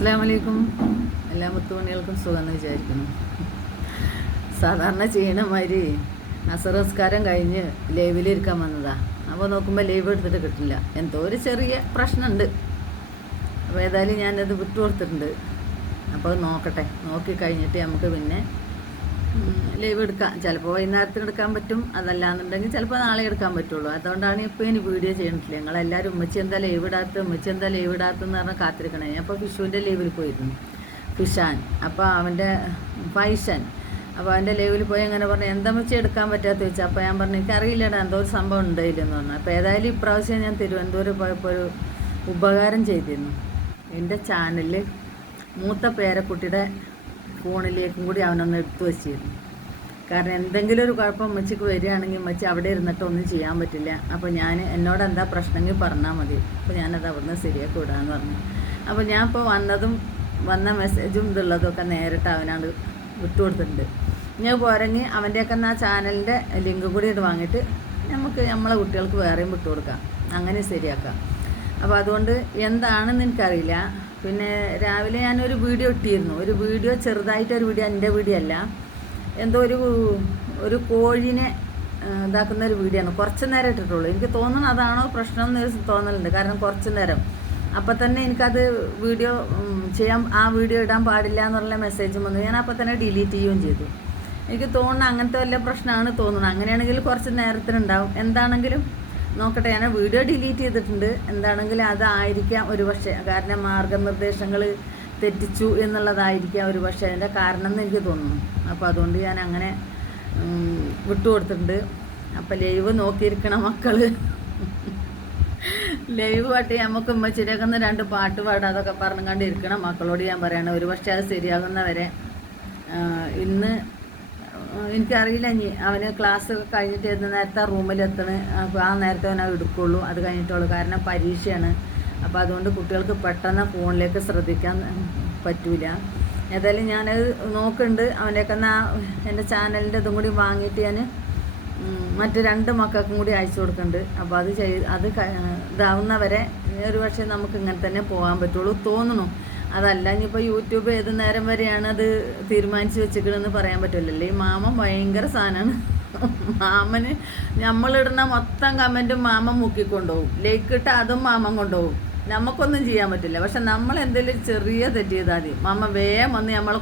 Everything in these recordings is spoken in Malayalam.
അസ്സലാമു അലൈക്കും. എല്ലാ മുത്തുമണികൾക്കും സുഖമെന്ന് വിചാരിക്കുന്നു. സാധാരണ ചെയ്യണ മാതിരി അസർ നമസ്കാരം കഴിഞ്ഞ് ലൈവിലിരിക്കാൻ വന്നതാ. അപ്പോൾ നോക്കുമ്പോൾ ലൈവ് എടുത്തിട്ട് കിട്ടില്ല. എന്തോ ഒരു ചെറിയ പ്രശ്നമുണ്ട്. അപ്പോൾ ഏതായാലും ഞാനത് വിട്ടുകൊടുത്തിട്ടുണ്ട്. അപ്പോൾ നോക്കട്ടെ, നോക്കി കഴിഞ്ഞിട്ട് നമുക്ക് പിന്നെ ലൈവ് എടുക്കാം. ചിലപ്പോൾ വൈകുന്നേരത്തിന് എടുക്കാൻ പറ്റും, അതല്ലാന്നുണ്ടെങ്കിൽ ചിലപ്പോൾ നാളെ എടുക്കാൻ പറ്റുള്ളൂ. അതുകൊണ്ടാണ് ഇപ്പോൾ ഇനി വീഡിയോ ചെയ്യണില്ല. നിങ്ങളെല്ലാവരും ഉമ്മച്ചി എന്താ ലൈവ് ഇടാത്തെന്ന് പറഞ്ഞാൽ കാത്തിരിക്കണേ. അപ്പോൾ ഫിഷുവിൻ്റെ ലൈവിൽ പോയിരുന്നു, ഫിഷാൻ. അപ്പോൾ അവൻ്റെ ഫൈഷൻ. അപ്പോൾ അവൻ്റെ ലൈവിൽ പോയി എങ്ങനെ പറഞ്ഞു, എന്താ വെച്ച് എടുക്കാൻ പറ്റാത്ത ചോദിച്ചാൽ അപ്പോൾ ഞാൻ പറഞ്ഞു എനിക്കറിയില്ലടാ, എന്തോ ഒരു സംഭവം ഉണ്ടായില്ലെന്ന് പറഞ്ഞു. അപ്പോൾ ഏതായാലും ഇപ്രാവശ്യം ഞാൻ തിരുവനന്തപുരം പോയപ്പോൾ ഒരു ഉപകാരം ചെയ്തിരുന്നു. എൻ്റെ ചാനലിൽ മൂത്ത പേരക്കുട്ടിയുടെ ഫോണിലേക്കും കൂടി അവനൊന്ന് എടുത്തു വെച്ചിരുന്നു. കാരണം എന്തെങ്കിലും ഒരു കുഴപ്പം ഉമ്മച്ചിക്ക് വരികയാണെങ്കിൽ ഉമ്മച്ചി അവിടെ ഇരുന്നിട്ട് ഒന്നും ചെയ്യാൻ പറ്റില്ല. അപ്പോൾ എന്നോട് എന്താ പ്രശ്നമെങ്കിൽ പറഞ്ഞാൽ മതി, അപ്പോൾ ഞാനത് അവിടുന്ന് ശരിയാക്കി വിടാമെന്ന് പറഞ്ഞു. അപ്പോൾ ഞാൻ ഇപ്പോൾ വന്ന മെസ്സേജും ഇതുള്ളതൊക്കെ നേരിട്ട് അവനാണ് വിട്ടുകൊടുത്തിട്ടുണ്ട്. ഞാൻ പോരെങ്കിൽ അവൻ്റെയൊക്കെ ആ ചാനലിൻ്റെ ലിങ്ക് കൂടി ഇട്ട് വാങ്ങിയിട്ട് നമുക്ക് നമ്മളെ കുട്ടികൾക്ക് വേറെയും വിട്ടുകൊടുക്കാം, അങ്ങനെ ശരിയാക്കാം. അപ്പോൾ അതുകൊണ്ട് എന്താണെന്ന് എനിക്കറിയില്ല. പിന്നെ രാവിലെ ഞാനൊരു വീഡിയോ ഇട്ടിരുന്നു. ഒരു വീഡിയോ, ചെറുതായിട്ടൊരു വീഡിയോ, എൻ്റെ വീഡിയോ അല്ല, എന്തോ ഒരു കോഴിനെ ഇതാക്കുന്ന ഒരു വീഡിയോ ആണ്. കുറച്ച് നേരം ഇട്ടിട്ടുള്ളൂ. എനിക്ക് തോന്നുന്നു അതാണോ പ്രശ്നം എന്ന് തോന്നലുണ്ട്. കാരണം കുറച്ച് നേരം അപ്പം തന്നെ എനിക്കത് വീഡിയോ ആ വീഡിയോ ഇടാൻ പാടില്ല എന്നുള്ള മെസ്സേജും വന്നു. ഞാൻ അപ്പം തന്നെ ഡിലീറ്റ് ചെയ്യുകയും ചെയ്തു. എനിക്ക് തോന്നുന്നു അങ്ങനത്തെ വല്ല പ്രശ്നമാണ് തോന്നുന്നത്. അങ്ങനെയാണെങ്കിൽ കുറച്ച് നേരത്തിനുണ്ടാവും. എന്താണെങ്കിലും നോക്കട്ടെ, ഞാൻ വീഡിയോ ഡിലീറ്റ് ചെയ്തിട്ടുണ്ട്. എന്താണെങ്കിലും അതായിരിക്കാം ഒരു പക്ഷേ. കാരണം മാർഗനിർദ്ദേശങ്ങൾ തെറ്റിച്ചു എന്നുള്ളതായിരിക്കാം ഒരു പക്ഷേ അതിൻ്റെ കാരണം എന്ന് എനിക്ക് തോന്നുന്നു. അപ്പോൾ അതുകൊണ്ട് ഞാൻ അങ്ങനെ വിട്ടുകൊടുത്തിട്ടുണ്ട്. അപ്പം ലൈവ് നോക്കിയിരിക്കണം മക്കൾ. ലൈവ് പാട്ട് നമുക്ക് ഉമ്മച്ചിരിയൊക്കെ 2 പാട്ട് പാടുക അതൊക്കെ പറഞ്ഞു കണ്ടിരിക്കണം മക്കളോട് ഞാൻ പറയണം. ഒരു പക്ഷേ അത് ശരിയാകുന്നവരെ ഇന്ന് എനിക്കറിയില്ല. ഇനി അവന് ക്ലാസ് കഴിഞ്ഞിട്ട് നേരത്തെ റൂമിലെത്തണ, അപ്പോൾ ആ നേരത്തെ അവൻ എടുക്കുള്ളൂ, അത് കഴിഞ്ഞിട്ടുള്ളൂ. കാരണം പരീക്ഷയാണ്. അപ്പോൾ അതുകൊണ്ട് കുട്ടികൾക്ക് പെട്ടെന്ന് ഫോണിലേക്ക് ശ്രദ്ധിക്കാൻ പറ്റൂല. ഏതായാലും ഞാനത് നോക്കുന്നുണ്ട്. അവൻ്റെയൊക്കെ എൻ്റെ ചാനലിൻ്റെ ഇതും കൂടി വാങ്ങിയിട്ട് ഞാൻ മറ്റ് 2 മക്കൾക്കും കൂടി അയച്ചു കൊടുക്കുന്നുണ്ട്. അപ്പോൾ അത് ഇതാവുന്നവരെ ഒരു പക്ഷേ നമുക്ക് ഇങ്ങനെ തന്നെ പോകാൻ പറ്റുള്ളൂ തോന്നുന്നു. അതല്ല ഇനിയിപ്പോൾ യൂട്യൂബ് ഏത് നേരം വരെയാണ് അത് തീരുമാനിച്ച് വെച്ചിക്കണമെന്ന് പറയാൻ പറ്റില്ലല്ലോ. ഈ മാമൻ ഭയങ്കര സാധനമാണ്. മാമന് നമ്മളിടുന്ന മൊത്തം കമൻറ്റും മാമൻ മുക്കിക്കൊണ്ടുപോകും. ലൈക്ക് ഇട്ട് അതും മാമൻ കൊണ്ടുപോകും. നമുക്കൊന്നും ചെയ്യാൻ പറ്റില്ല. പക്ഷെ നമ്മൾ എന്തെങ്കിലും ചെറിയ തെറ്റ് ചെയ്താൽ മതി, മാമ വേഗം വന്ന് നമ്മൾ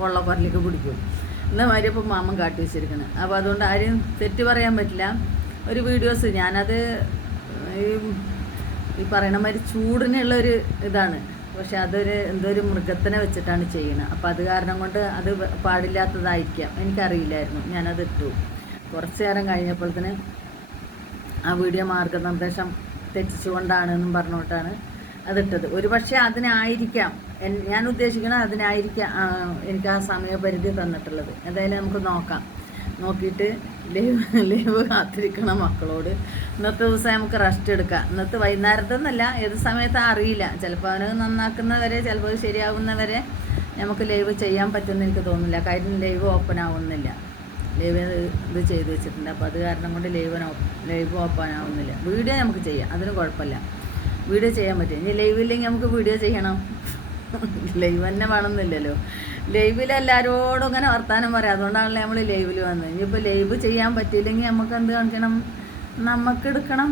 കൊള്ളക്കൊരലേക്ക് പിടിക്കും. ഇന്ന മാതിരി ഇപ്പോൾ മാമൻ കാട്ടി വെച്ചിരിക്കണം. അപ്പോൾ അതുകൊണ്ട് ആരും തെറ്റ് പറയാൻ പറ്റില്ല. ഒരു വീഡിയോസ് ഞാനത് ഈ പറയണ മാതിരി ചൂടിനുള്ളൊരു ഇതാണ്. പക്ഷെ എന്തോ ഒരു മൃഗത്തിനെ വെച്ചിട്ടാണ് ചെയ്യുന്നത്. അപ്പോൾ അത് കാരണം കൊണ്ട് അത് പാടില്ലാത്തതായിരിക്കാം, എനിക്കറിയില്ലായിരുന്നു. ഞാനത് ഇട്ടു. കുറച്ച് നേരം കഴിഞ്ഞപ്പോഴത്തേന് ആ വീഡിയോ മാർഗനിർദ്ദേശം തെറ്റിച്ചുകൊണ്ടാണെന്നും പറഞ്ഞുകൊണ്ടാണ് അതിട്ടത്. ഒരു പക്ഷേ അതിനായിരിക്കാം ഞാൻ ഉദ്ദേശിക്കുന്നത്, അതിനായിരിക്കാം എനിക്ക് ആ സമയപരിധി തന്നിട്ടുള്ളത്. എന്തായാലും നമുക്ക് നോക്കാം. നോക്കിയിട്ട് ലൈവ് കാത്തിരിക്കണം മക്കളോട്. ഇന്നത്തെ ദിവസം നമുക്ക് റെസ്റ്റ് എടുക്കാം. ഇന്നത്തെ വൈകുന്നേരത്തെന്നല്ല, ഏത് സമയത്തും അറിയില്ല. ചിലപ്പോൾ അവന് നന്നാക്കുന്നവരെ, ചിലപ്പോൾ ശരിയാവുന്നവരെ നമുക്ക് ലൈവ് ചെയ്യാൻ പറ്റുമെന്ന് എനിക്ക് തോന്നുന്നില്ല. കാര്യം ലൈവ് ഓപ്പൺ ആവുന്നില്ല. ലൈവ് ഇത് ചെയ്ത് വെച്ചിട്ടുണ്ട്. അപ്പോൾ അത് കാരണം കൊണ്ട് ലൈവ് ഓപ്പൺ ആവുന്നില്ല. വീഡിയോ നമുക്ക് ചെയ്യാം, അതിന് കുഴപ്പമില്ല. വീഡിയോ ചെയ്യാൻ പറ്റും. ഇനി ലൈവില്ലെങ്കിൽ നമുക്ക് വീഡിയോ ചെയ്യണം. ലൈവ് തന്നെ വേണമെന്നില്ലല്ലോ. ലൈവിൽ എല്ലാവരോടും ഇങ്ങനെ വർത്താനം പറയാം. അതുകൊണ്ടാണല്ലോ നമ്മൾ ലൈവിൽ വന്നത്. ഇനിയിപ്പോൾ ലൈവ് ചെയ്യാൻ പറ്റിയില്ലെങ്കിൽ നമുക്ക് എന്ത് കാണിക്കണം, നമുക്ക് എടുക്കണം,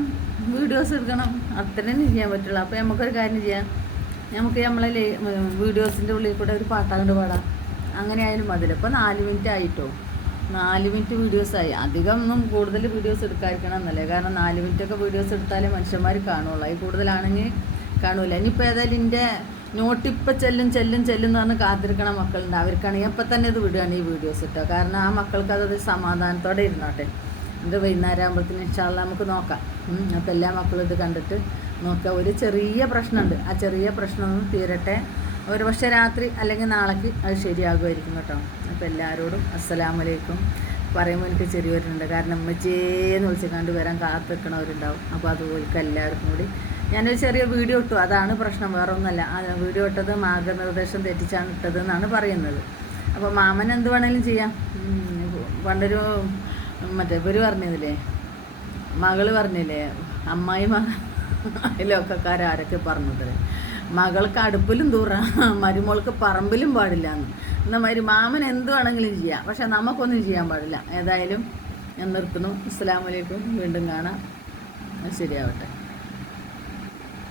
വീഡിയോസ് എടുക്കണം. അത്രയും ചെയ്യാൻ പറ്റുള്ളൂ. അപ്പോൾ നമുക്കൊരു കാര്യം ചെയ്യാം, നമുക്ക് നമ്മളെ വീഡിയോസിൻ്റെ ഉള്ളിൽ കൂടെ ഒരു പാട്ടാണ്ട് പാടാം. അങ്ങനെ ആയാലും മതില്ല. ഇപ്പോൾ 4 മിനിറ്റ് ആയിട്ടോ, 4 മിനിറ്റ് വീഡിയോസായി. അധികം ഒന്നും കൂടുതൽ വീഡിയോസ് എടുക്കാതിരിക്കണം എന്നല്ലേ. കാരണം 4 മിനിറ്റൊക്കെ വീഡിയോസ് എടുത്താലേ മനുഷ്യന്മാർ കാണുള്ളൂ. അതിൽ കൂടുതലാണെങ്കിൽ കാണൂല. ഇനിയിപ്പോൾ ഏതായാലും എൻ്റെ നോട്ടിപ്പോൾ ചെല്ലും എന്ന് പറഞ്ഞ് കാത്തിരിക്കണ മക്കളുണ്ട്. അവർക്കാണെങ്കിൽ അപ്പം തന്നെ ഇത് വിടുകയാണ് ഈ വീഡിയോസ് ഇട്ടോ. കാരണം ആ മക്കൾക്ക് അതൊരു സമാധാനത്തോടെ ഇരുന്നോട്ടെ. ഇത് വൈകുന്നേരം ആകുമ്പോഴത്തേന് ഇൻഷാ അല്ലാഹ് നമുക്ക് നോക്കാം. അപ്പോൾ എല്ലാ മക്കളും ഇത് കണ്ടിട്ട് നോക്കാം. ഒരു ചെറിയ പ്രശ്നമുണ്ട്, ആ ചെറിയ പ്രശ്നമൊന്നും തീരട്ടെ. ഒരു പക്ഷേ രാത്രി അല്ലെങ്കിൽ നാളേക്ക് അത് ശരിയാകുമായിരിക്കും കേട്ടോ. അപ്പോൾ എല്ലാവരോടും അസ്സലാമു അലൈക്കും പറയുമ്പോൾ എനിക്ക് ചെറിയവരുണ്ട്. കാരണം ഉമ്മച്ചേന്ന് വിളിച്ചിക്കാണ്ട് വരാൻ കാത്തിരിക്കണവരുണ്ടാവും. അപ്പോൾ അതുപോലെ എല്ലാവർക്കും കൂടി ഞാനൊരു ചെറിയ വീഡിയോ ഇട്ടു. അതാണ് പ്രശ്നം, വേറെ ഒന്നുമല്ല. ആ വീഡിയോ ഇട്ടത് മാർഗനിർദ്ദേശം തെറ്റിച്ചാണ് ഇട്ടത് എന്നാണ് പറയുന്നത്. അപ്പോൾ മാമൻ എന്ത് വേണമെങ്കിലും ചെയ്യാം. പണ്ടൊരു ഇവർ പറഞ്ഞതില്ലേ, മകള് പറഞ്ഞില്ലേ, അമ്മായിമ്മ അയൽവക്കക്കാരൊക്കെ പറഞ്ഞത് മകൾക്ക് അടുപ്പിലും തൂറാം, മരുമോൾക്ക് പറമ്പിലും പാടില്ല എന്ന്. എന്നമാതിരി മാമൻ എന്ത് വേണമെങ്കിലും ചെയ്യാം, പക്ഷെ നമുക്കൊന്നും ചെയ്യാൻ പാടില്ല. ഏതായാലും ഞാൻ നിർത്തുന്നു. അസ്സലാമു അലൈക്കും. വീണ്ടും കാണാം. ശരിയാവട്ടെ.